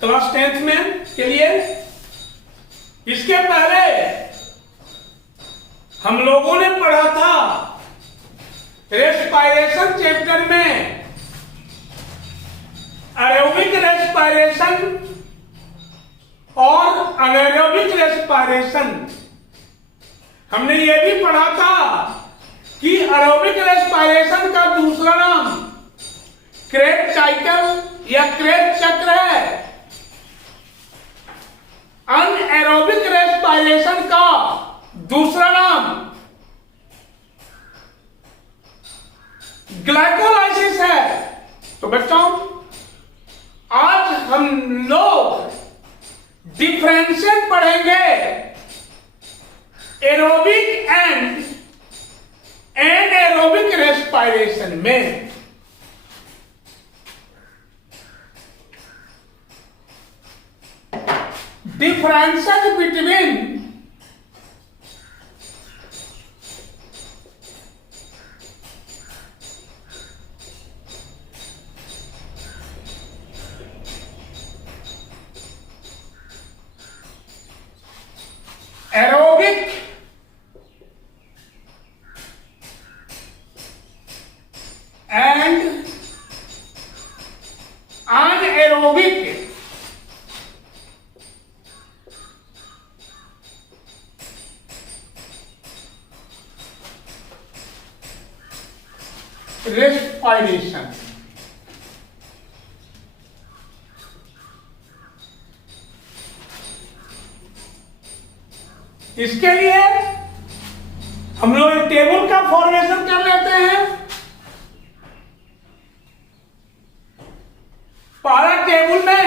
Class 10th में के लिए। इसके पहले हम लोगों ने पढ़ा था रेस्पायरेशन चैप्टर में एरोबिक रेस्पायरेशन और अनएरोबिक रेस्पायरेशन। हमने ये भी पढ़ा था कि एरोबिक रेस्पायरेशन का दूसरा नाम क्रेब साइकिल या क्रेब चक्र है। अनएरोबिक रेस्पायरेशन का दूसरा नाम ग्लाइकोलाइसिस है। तो बच्चों, आज हम लोग डिफरेंशिएट पढ़ेंगे एरोबिक एंड एनाएरोबिक रेस्पायरेशन में। Differences between aerobic and anaerobic respiration. इसके लिए हम लोग एक टेबल का फॉर्मेशन कर लेते हैं। पहला टेबल में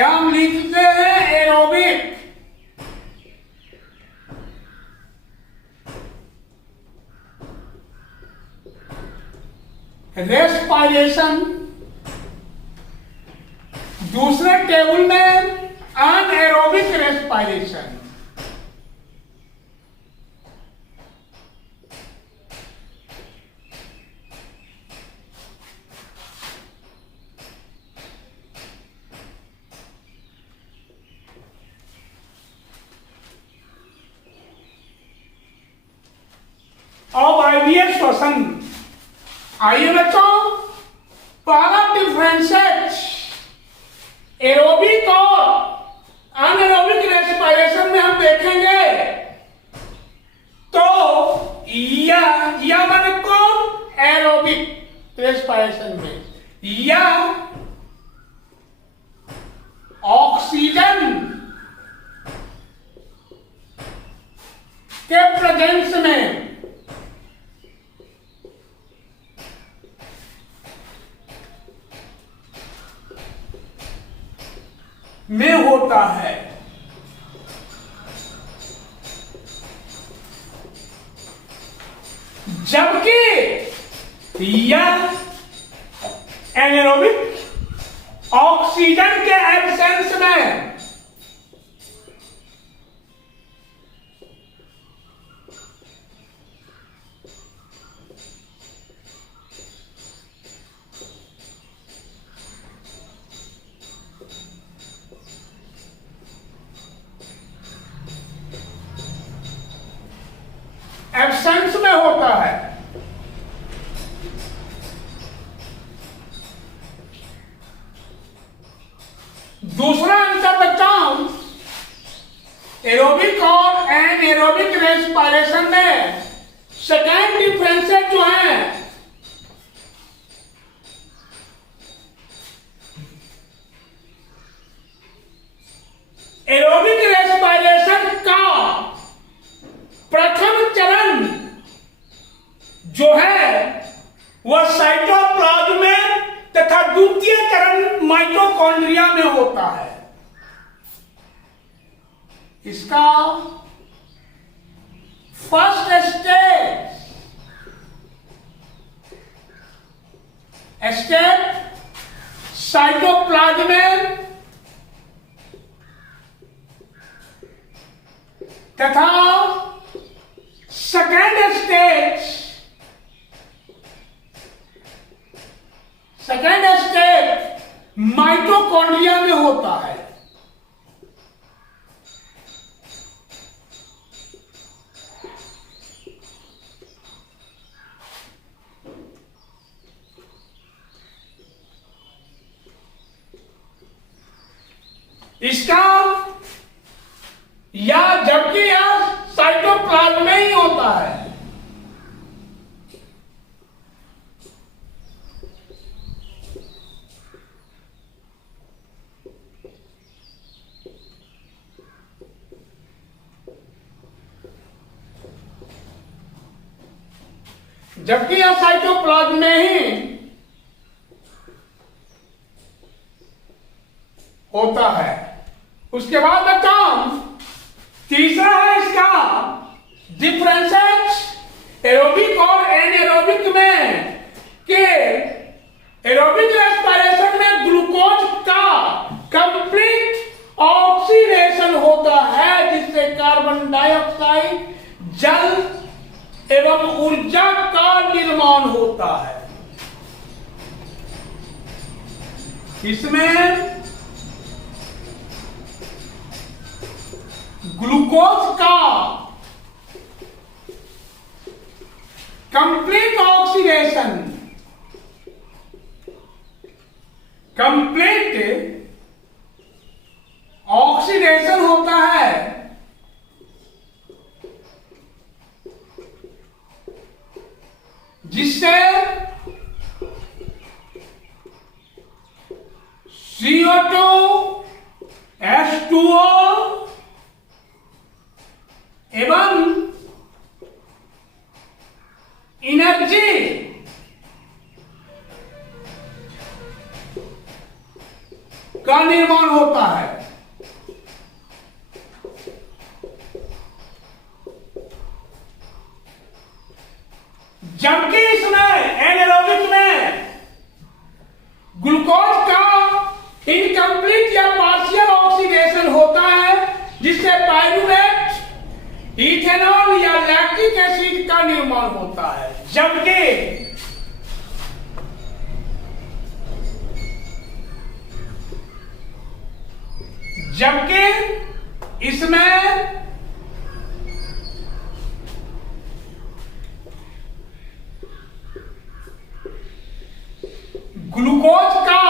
हम लिखते हैं एरोबिक, रेस्पायरेशन। दूसरे टेबल में अनएरोबिक रेस्पायरेशन। अब आइए श्वसन। आइए बच्चों, पहला डिफरेंशिएट एरोबिक और अनएरोबिक रेस्पायरेशन में हम देखेंगे। तो या माने कौन? एरोबिक रेस्पायरेशन में या ऑक्सीजन के प्रेजेंस में होता है। जबकि यह एनारोबिक ऑक्सीजन के एब्सेंस में होता है। दूसरा अंतर बताऊं, एरोबिक और एनाएरोबिक रेस्पिरेशन में सेकेंड डिफरेंसेस जो है एरोबिक रेस्पिरेशन का प्रथम चरण जो है वह साइटोप्लाज्म में तथा द्वितीय चरण माइटोकॉन्ड्रिया में होता है। इसका फर्स्ट स्टेप साइटोप्लाज्म में तथा सेकेंड स्टेप माइटोकॉन्ड्रिया में होता है। इसका या जबकि यह साइटोप्लाज्म में ही होता है। जबकि यह साइटोप्लाज्म में ही होता है। उसके बाद बच्चों तीसरा है इसका डिफरेंसेस एरोबिक और एनएरोबिक में कि एरोबिक रेस्पिरेशन में ग्लूकोज का कंप्लीट ऑक्सीडेशन होता है, जिससे कार्बन डाइऑक्साइड, जल एवं ऊर्जा का निर्माण होता है। इसमें ग्लूकोज का कंप्लीट ऑक्सीडेशन, होता है, जिससे CO2, H2O एवं एनर्जी का निर्माण होता है। जबकि इसमें एनारोबिक में ग्लूकोज का इनकम्प्लीट या पार्शियल ऑक्सीडेशन होता है, जिससे पाइरुवेट, इथेनॉल या लैक्टिक एसिड का निर्माण होता है। जबकि इसमें ग्लूकोज का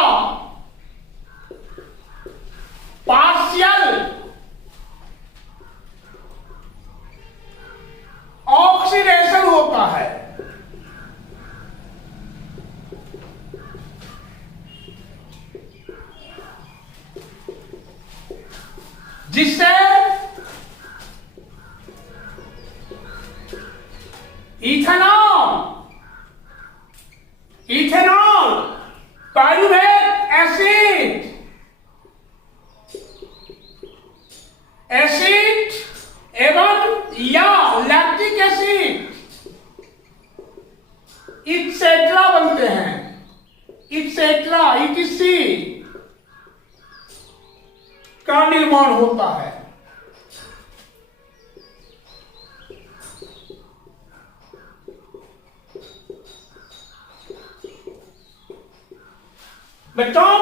पार्शियल ऑक्सीडेशन होता है, जिससे इथेनॉल, पाइरुवेट एसिड एवं या लैक्टिक एसिड इटसेट्रा बनते हैं। इटसी का निर्माण होता है। बच्चों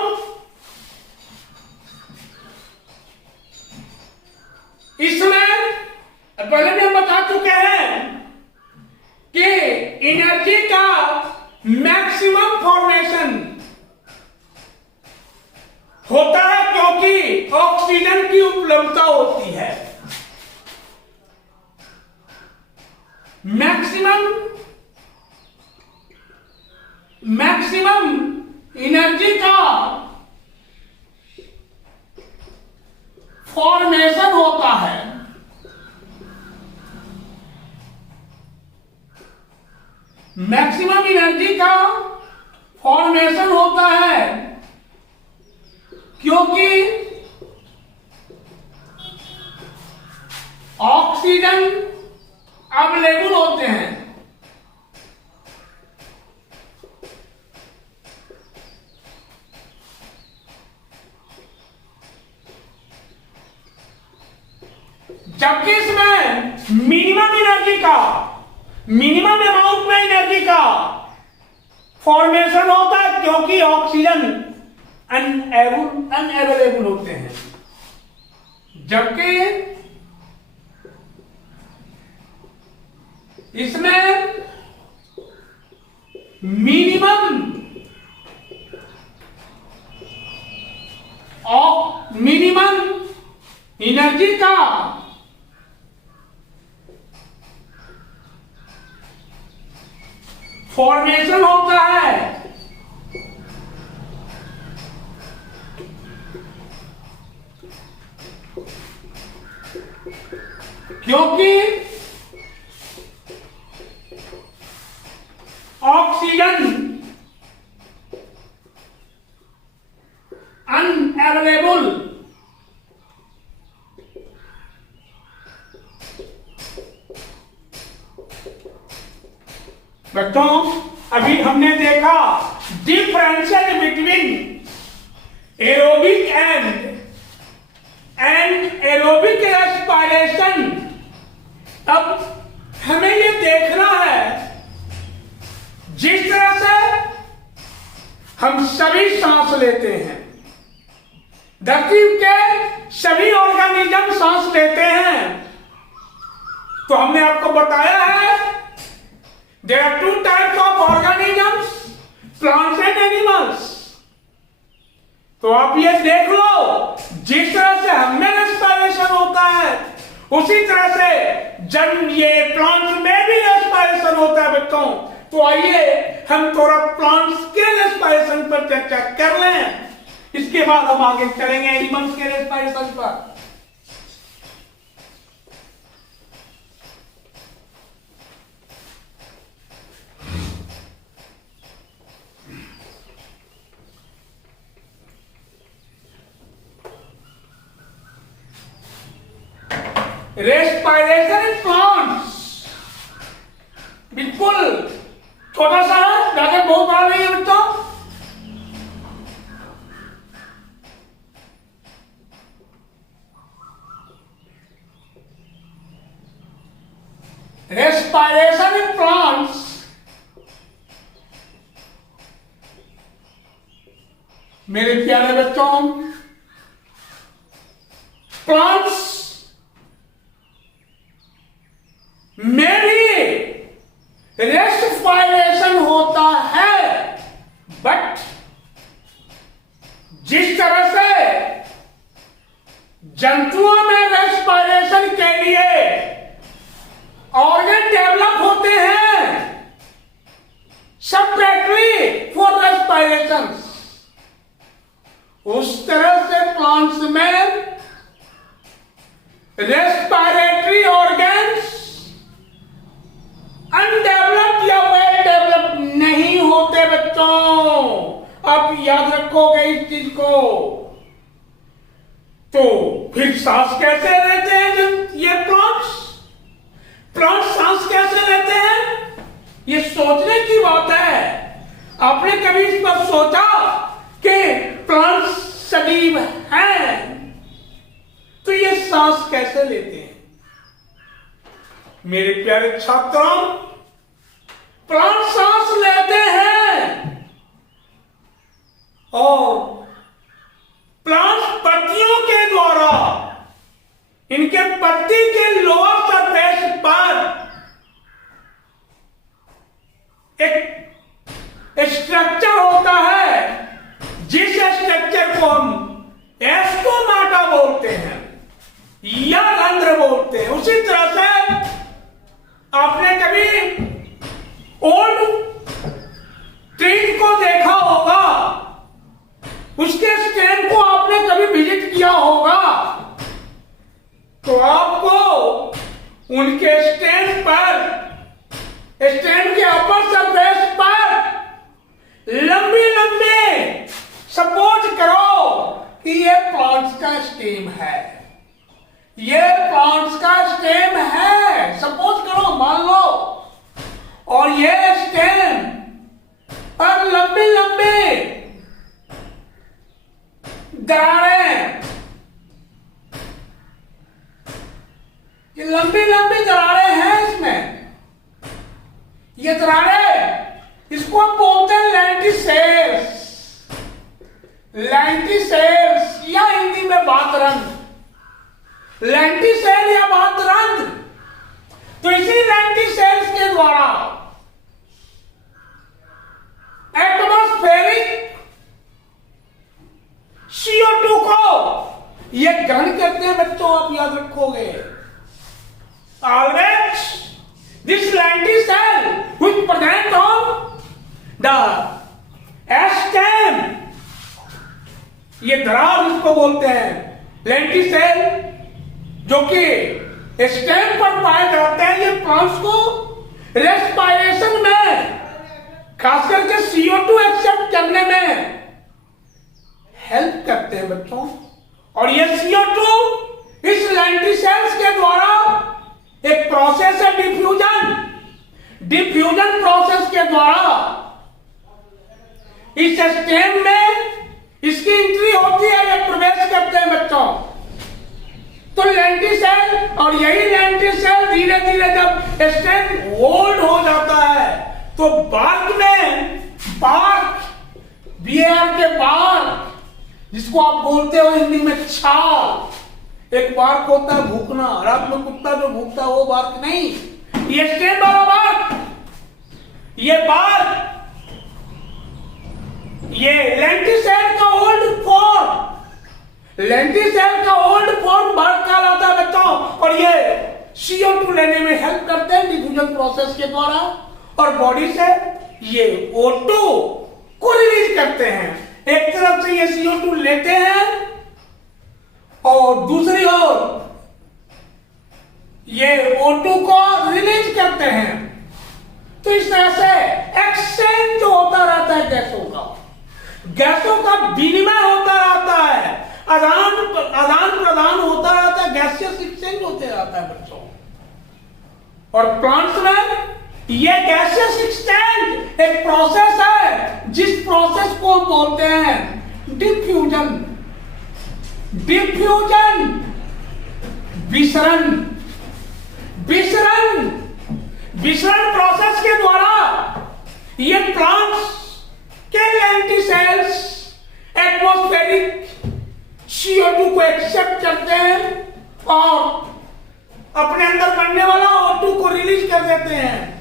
इसमें पहले भी हम बता चुके हैं कि एनर्जी का मैक्सिमम फॉर्मेशन होता है क्योंकि ऑक्सीजन की उपलब्धता होती है। मैक्सिमम एनर्जी का फॉर्मेशन होता है। मैक्सिमम एनर्जी का फॉर्मेशन होता है क्योंकि ऑक्सीजन अवेलेबल होते हैं। जबकि इसमें मिनिमम अमाउंट में एनर्जी का फॉर्मेशन होता है क्योंकि ऑक्सीजन अनअवेलेबल होते हैं, जबकि इसमें मिनिमम एनर्जी का फॉर्मेशन होता है। क्योंकि ऑक्सीजन अनअवेलेबल बच्चों, अभी हमने देखा differential between aerobic and aerobic respiration. अब हमें ये देखना है, जिस तरह से हम सभी सांस लेते हैं, धरती के सभी ऑर्गेनिज्म सांस लेते हैं, तो हमने आपको बताया है there are two types of organisms, plants and animals। तो आप ये देख लो, जिस तरह से हमें रेस्पिरेशन होता है उसी तरह से ये प्लांट्स में भी रेस्पिरेशन होता है बच्चों। तो आइए हम थोड़ा प्लांट्स के रेस्पिरेशन पर चर्चा कर लें, इसके बाद हम आगे चलेंगे एनिमल्स के रेस्पिरेशन पर। रेस्पिरेशन इन प्लांट्स बिल्कुल छोटा सा है, ज्यादा बहुत बड़ा नहीं है बच्चों। रेस्पिरेशन इन प्लांट्स मेरे प्यारे बच्चों, प्लांट्स में भी रेस्पिरेशन होता है, बट जिस तरह से जंतुओं में रेस्पिरेशन के लिए ऑर्गन डेवलप होते हैं सेपरेटली फॉर रेस्पिरेशन, उस तरह से प्लांट्स में रेस्पिरेटरी ऑर्गन्स अनडेवलप्ड या वेल डेवलप्ड नहीं होते बच्चों। आप याद रखोगे इस चीज को। तो फिर सांस कैसे लेते हैं ये प्लांट्स सांस कैसे लेते हैं, ये सोचने की बात है। आपने कभी इस पर सोचा कि प्लांट्स सजीव हैं, तो ये सांस कैसे लेते हैं? मेरे प्यारे छात्रों, प्लांट सांस लेते हैं और प्लांट पत्तियों के द्वारा इनके पत्ती के लोअर सरफेस पर एक स्ट्रक्चर होता है, जिस स्ट्रक्चर को हम एस्टोमाटा बोलते हैं या रंध्र बोलते हैं। उसी तरह से आपने कभी ओल्ड ट्रीज को देखा होगा, उसके स्टेम को आपने कभी विजिट किया होगा, तो आपको उनके स्टेम के अपर सरफेस पर लंबी लंबी सपोज करो कि ये प्लांट्स का स्टेम है, ये प्लांट्स का स्टेम है, सपोज करो, मान लो, और ये स्टेम पर लंबी लंबी दरारें, ये लंबी लंबी दरारें हैं इसमें। ये दरारें, इसको हम बोलते हैं लेंटिसेल्स। लेंटिसेल्स या हिंदी में बातरंग, लेंटिसेल या बातरंग। तो इसी लेंटिसेल्स के द्वारा एटमॉस्फेरिक CO2 को ये ग्रहण करते हैं बच्चों, आप याद रखोगे। Always this lenticel which present on the stem, ये दरार इसको बोलते हैं लेंटिसेल, जो कि स्टेम पर पाए जाते हैं। ये प्लांट्स को रेस्पिरेशन में, खास करके CO2 एक्सेप्ट करने में हेल्प करते हैं बच्चों। और ये CO2 इस लेंटिसेल्स के द्वारा एक प्रोसेस है डिफ्यूजन, डिफ्यूजन प्रोसेस के द्वारा इस स्टेम में इसकी एंट्री होती है, ये प्रवेश करते हैं बच्चों। तो लेंटिसेल, और यही लेंटिसेल धीरे धीरे जब स्टेम ओल्ड हो जाता है तो बार्क में, बार्क, BAR के बार्क, जिसको आप बोलते हो हिंदी में छाल। एक बार्क होता है भूखना, रात में कुत्ता जो भूखता है वो बार्क नहीं, ये स्टेम वाला बार्क, ये बार्क, ये लेंटिसेल का ओल्ड फॉर्म, लेंटिसेल का ओल्ड फॉर्म बार्क कहलाता है बच्चों। और ये CO2 लेने में हेल्प करते हैं डिफ्यूजन प्रोसेस के द्वारा, और बॉडी से ये O2 को रिलीज करते हैं। एक तरफ से ये CO2 लेते हैं और दूसरी ओर ये O2 को रिलीज करते हैं। तो इस तरह से एक्सचेंज होता रहता है गैसों का, गैसों का विनिमय होता रहता है, आदान प्रदान होता रहता है, गैसियस एक्सचेंज होते रहता है बच्चों। और प्लांट्स में ये गैसियस एक्सचेंज एक प्रोसेस है, जिस प्रोसेस को हम बोलते हैं डिफ्यूजन, डिफ्यूजन, विसरण, विसरण, विसरण प्रोसेस के द्वारा ये प्लांट्स के लेंटिसेल्स एटमॉस्फेरिक CO2 को एक्सेप्ट करते हैं और अपने अंदर बनने वाला O2 को रिलीज कर देते हैं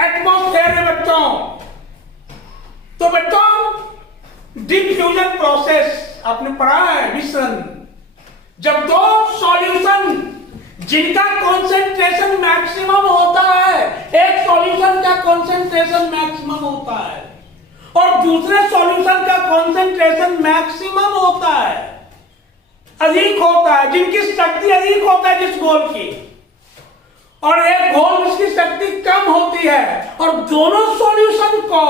एटमॉस्फेयर में बच्चों। तो बच्चों डिफ्यूजन प्रोसेस आपने पढ़ा है, विसरण। जब दो सॉल्यूशन जिनका कॉन्सेंट्रेशन मैक्सिमम होता है, एक सॉल्यूशन का कॉन्सेंट्रेशन मैक्सिमम होता है और दूसरे सॉल्यूशन का कॉन्सेंट्रेशन मैक्सिमम होता है, अधिक होता है, जिनकी शक्ति अधिक होता है जिस घोल की, और एक घोल जिसकी शक्ति कम होती है, और दोनों सॉल्यूशन को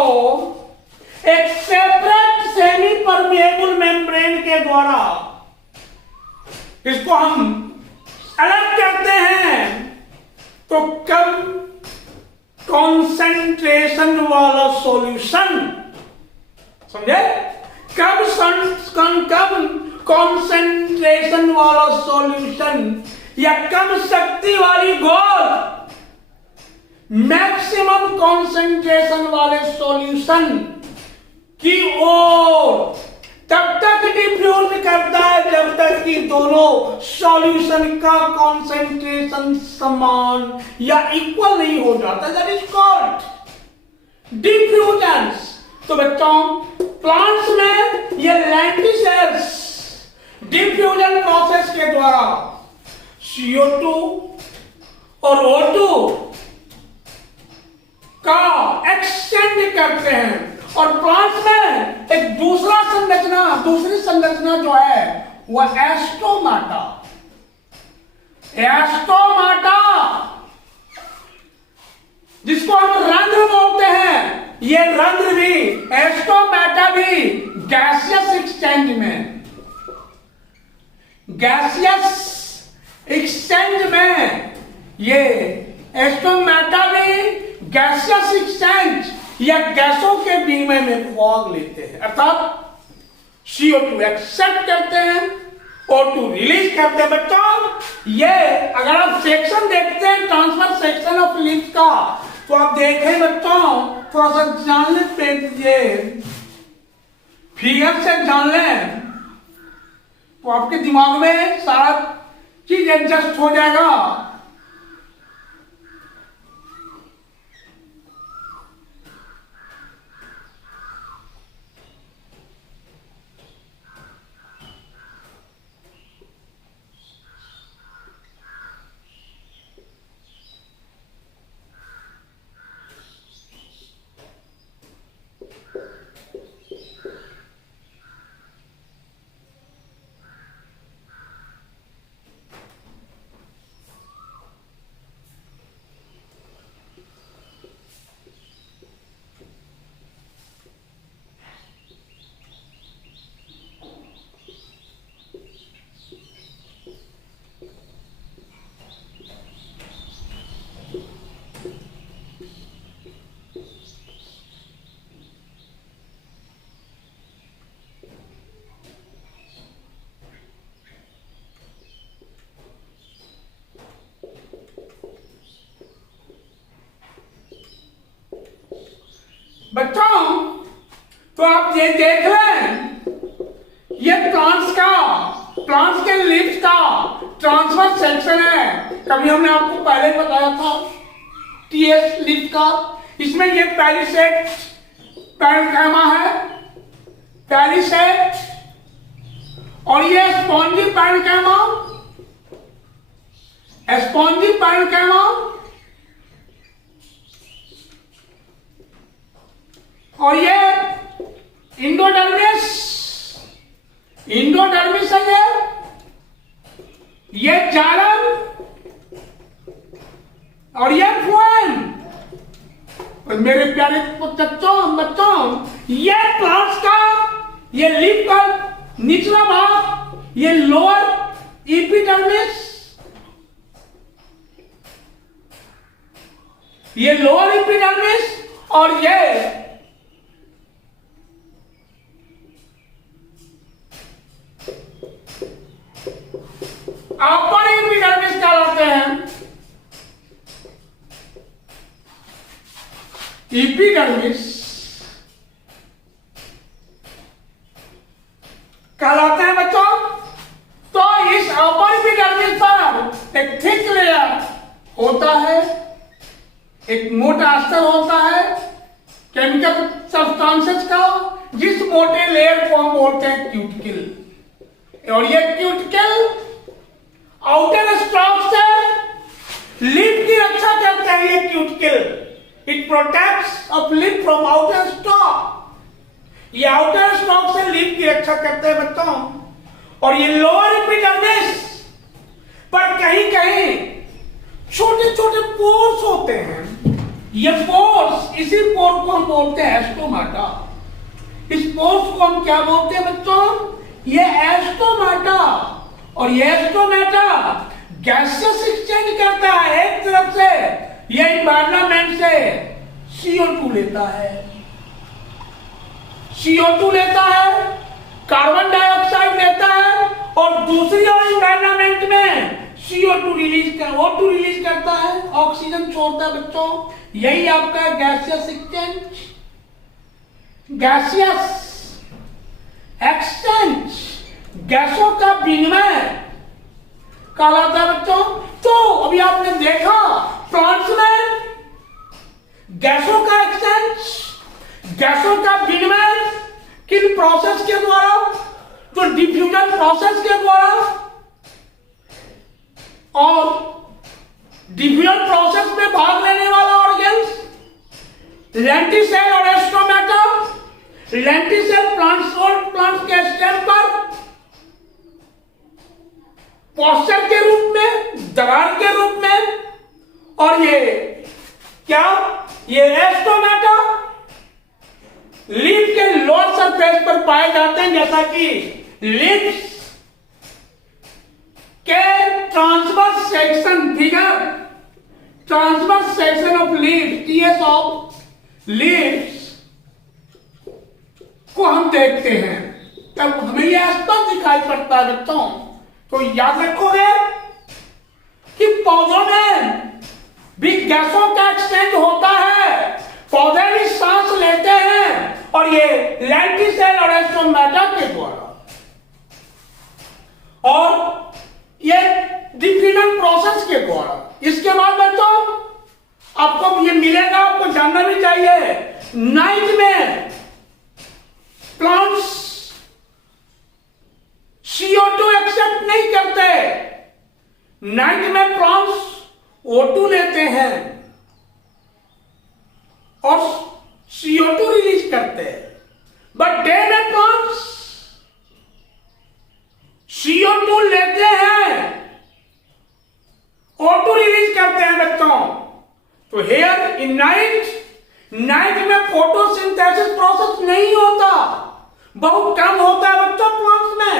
एक सेपरेट सेमी परमेएबल मेम्ब्रेन के द्वारा इसको हम अलग करते हैं। तो कम कॉन्सेंट्रेशन वाला सॉल्यूशन, समझे, कम कॉन्सेंट्रेशन वाला सॉल्यूशन या कम शक्ति वाली घोल मैक्सिमम कॉन्सेंट्रेशन वाले सॉल्यूशन की ओर तब तक डिफ्यूज करता है जब तक कि दोनों सॉल्यूशन का कॉन्सेंट्रेशन समान या इक्वल नहीं हो जाता। That is called diffusion. तो बच्चों प्लांट्स में ये लेंटिसेल्स डिफ्यूजन प्रोसेस के द्वारा CO2 और O2 का एक्सचेंज करते हैं। और प्लांट्स में एक दूसरी संरचना जो है वह एस्टोमाटा, एस्टोमाटा जिसको हम रंध्र बोलते हैं, ये रंध्र भी, एस्टोमाटा भी गैसियस एक्सचेंज में, गैसियस एक्सचेंज में, ये एस्टोमाटा भी गैसियस एक्सचेंज या गैसों के विनिमय में भाग लेते हैं, अर्थात CO2 एक्सेप्ट करते हैं, O2 रिलीज करते हैं। बच्चों ये अगर आप सेक्शन देखते हैं ट्रांसफर सेक्शन ऑफ लीव्स का, तो आप देखें बच्चों, थोड़ा सा जान लेते हैं, फिगर से जान लें तो आपके दिमाग में सारा चीज एडजस्ट हो जाएगा। बच्चों तो आप ये देख लें, ये प्लांट्स के लीव्स का ट्रांसवर्स सेक्शन है। कभी हमने आपको पहले बताया था टीएस लीफ का। इसमें ये पैलिसेड पैरेन्काइमा है, पैलिसेड, और ये स्पॉन्जी पैरेन्काइमा, स्पॉन्जी पैरेन्काइमा, और ये इंडोडर्मिस, इंडोडर्मिस है ये जालम, और ये फ्लोएम। और मेरे प्यारे बच्चों ये प्लांट्स का, ये लीफ का निचला भाग, ये लोअर एपिडर्मिस, ये लोअर एपिडर्मिस, और ये अपर एपिडर्मिस कहलाते हैं। एपिडर्मिस कहलाते हैं बच्चों। तो इस अपर एपिडर्मिस पर एक थिक लेयर होता है, एक मोटा अस्तर होता है केमिकल सब्सटेंसेस का, जिस मोटे लेयर को हम बोलते हैं क्यूटिकल। और ये क्यूटिकल आउटर स्टॉक से लीफ की रक्षा करता है। ये cuticle it protects of leaf from outer stock. ये आउटर स्टॉक से लीफ की रक्षा करते हैं बच्चों। और ये लोअर एपिडर्मिस पर कहीं कहीं छोटे छोटे पोर्स होते हैं। ये पोर्स, इसी पोर को हम बोलते हैं एस्टोमाटा। इस पोर्स को हम क्या बोलते हैं बच्चों? ये एस्टोमाटा। और ये एस्टोमाटा गैसेस एक्सचेंज करता है। एक तरफ से ये एनवायरनमेंट से CO2 लेता है, CO2 लेता है, कार्बन डाइऑक्साइड लेता है, और दूसरी ओर एनवायरनमेंट में CO2 O2 रिलीज करता है, ऑक्सीजन छोड़ता है बच्चों। यही आपका गैसियस एक्सचेंज, गैसियस एक्सचेंज, गैसों का विनिमय कहलाता है बच्चों। तो अभी आपने देखा प्लांट्स में गैसों का एक्सचेंज, गैसों का विनिमय किन प्रोसेस के द्वारा? तो डिफ्यूजन प्रोसेस के द्वारा। और डिफ्यूजन प्रोसेस में भाग लेने वाला ऑर्गेन्स लेंटिसेल और एस्टोमाटा। लेंटिसेल प्लांट्स के स्टेम पर पॉस्चर के रूप में, दरार के रूप में, और ये क्या, ये एस्टोमाटा लीफ के लोअर सरफेस पर पाए जाते हैं। जैसा कि लीव्स के transverse section figure, transverse section of leaves, TS of leaves को हम देखते हैं, तब हमें यह स्पष्ट दिखाई पड़ता है बच्चों। तो याद रखोगे कि पौधों में भी गैसों का एक्सचेंज होता है। पौधे भी सांस लेते हैं और ये लेंटिसेल और एस्ट्रोमेटा के द्वारा, और ये डिफिनल प्रोसेस के द्वारा। इसके बाद बच्चों आपको ये मिलेगा, आपको जानना भी चाहिए, नाइट में प्लांट्स CO2 एक्सेप्ट नहीं करते, नाइट में प्लांट्स O2 लेते हैं और CO2 रिलीज करते हैं, बट डे में प्लांट्स CO2 लेते हैं, O2 रिलीज करते हैं बच्चों। तो हेयर इन नाइट में फोटोसिंथेसिस प्रोसेस नहीं होता, बहुत कम होता है बच्चों प्लांट्स में।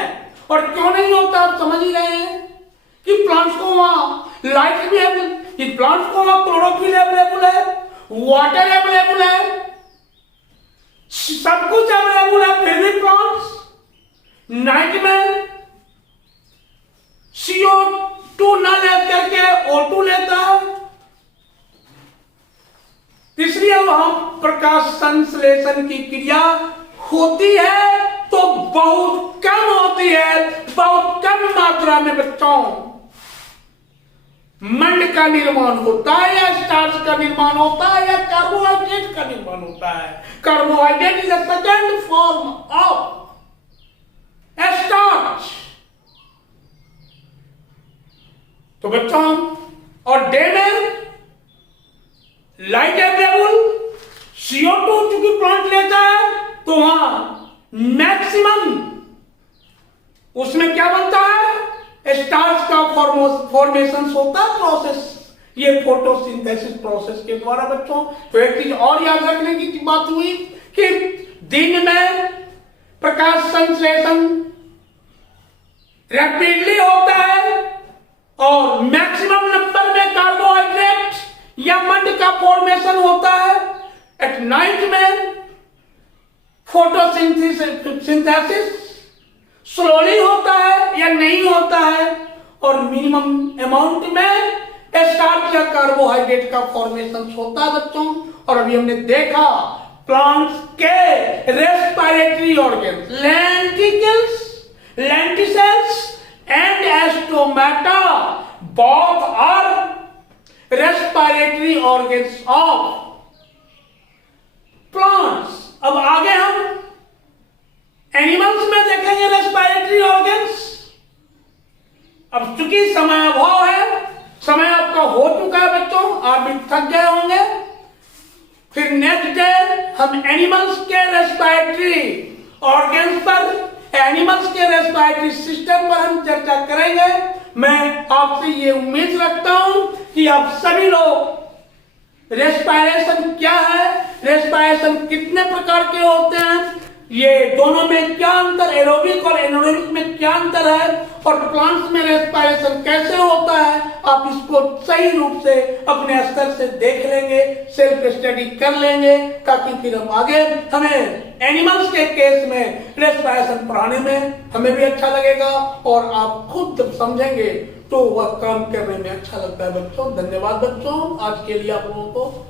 और क्यों नहीं होता आप समझ ही रहे हैं कि प्लांट्स को वहां लाइट भी अवेलेबल, प्लांट्स को वहां क्लोरोफिल अवेलेबल है, वाटर अवेलेबल है, सब कुछ अवेलेबल है, फिर भी प्लांट्स नाइट में CO2 न लेकर के O2 लेता है। इसलिए वहां प्रकाश संश्लेषण की क्रिया होती है तो बहुत कम होती है, बहुत कम मात्रा में बच्चों मंड का निर्माण होता है, या स्टार्च का निर्माण होता है, या कार्बोहाइड्रेट का निर्माण होता है। Carbohydrate is the second form of starch. तो बच्चों और डे में लाइट अवेलेबल, CO2 चूंकि प्लांट लेता है तो वहां मैक्सिमम उसमें क्या बनता है, स्टार्च का फॉर्मेशन होता है प्रोसेस, ये फोटोसिंथेसिस प्रोसेस के द्वारा बच्चों। तो एक चीज और याद रखने की बात हुई कि दिन में प्रकाश संश्लेषण रैपिडली होता है और मैक्सिमम नंबर में कार्बोहाइड्रेट या मंड का फॉर्मेशन होता है। एट नाइट में फोटोसिंथेसिस स्लोली होता है या नहीं होता है, और मिनिमम अमाउंट में स्टार्च या कार्बोहाइड्रेट का फॉर्मेशन होता है बच्चों। और अभी हमने देखा प्लांट्स के respiratory organs, lenticels, lenticels and stomata both are respiratory organs of plants। अब आगे हम एनिमल्स में देखेंगे रेस्पिरेटरी ऑर्गन्स। अब चूंकि समय अभाव है, समय आपका हो चुका है बच्चों, आप भी थक गए होंगे, फिर नेक्स्ट डे हम एनिमल्स के रेस्पिरेटरी ऑर्गन्स पर, एनिमल्स के रेस्पिरेटरी सिस्टम पर हम चर्चा करेंगे। मैं आपसे ये उम्मीद रखता हूं कि आप सभी लोग रेस्पिरेशन क्या है, रेस्पिरेशन कितने प्रकार के होते हैं, ये दोनों में क्या अंतर, एरोबिक और एनारोबिक में क्या अंतर है, और प्लांट्स में रेस्पिरेशन कैसे होता है, आप इसको सही रूप से अपने स्तर से देख लेंगे, सेल्फ स्टडी कर लेंगे, ताकि फिर हम आगे हमें एनिमल्स के केस में रेस्पिरेशन पढ़ाने में हमें भी अच्छा लगेगा, और आप खुद जब समझेंगे तो वह काम करने में अच्छा लगता है बच्चों। धन्यवाद बच्चों, आज के लिए आप लोगों को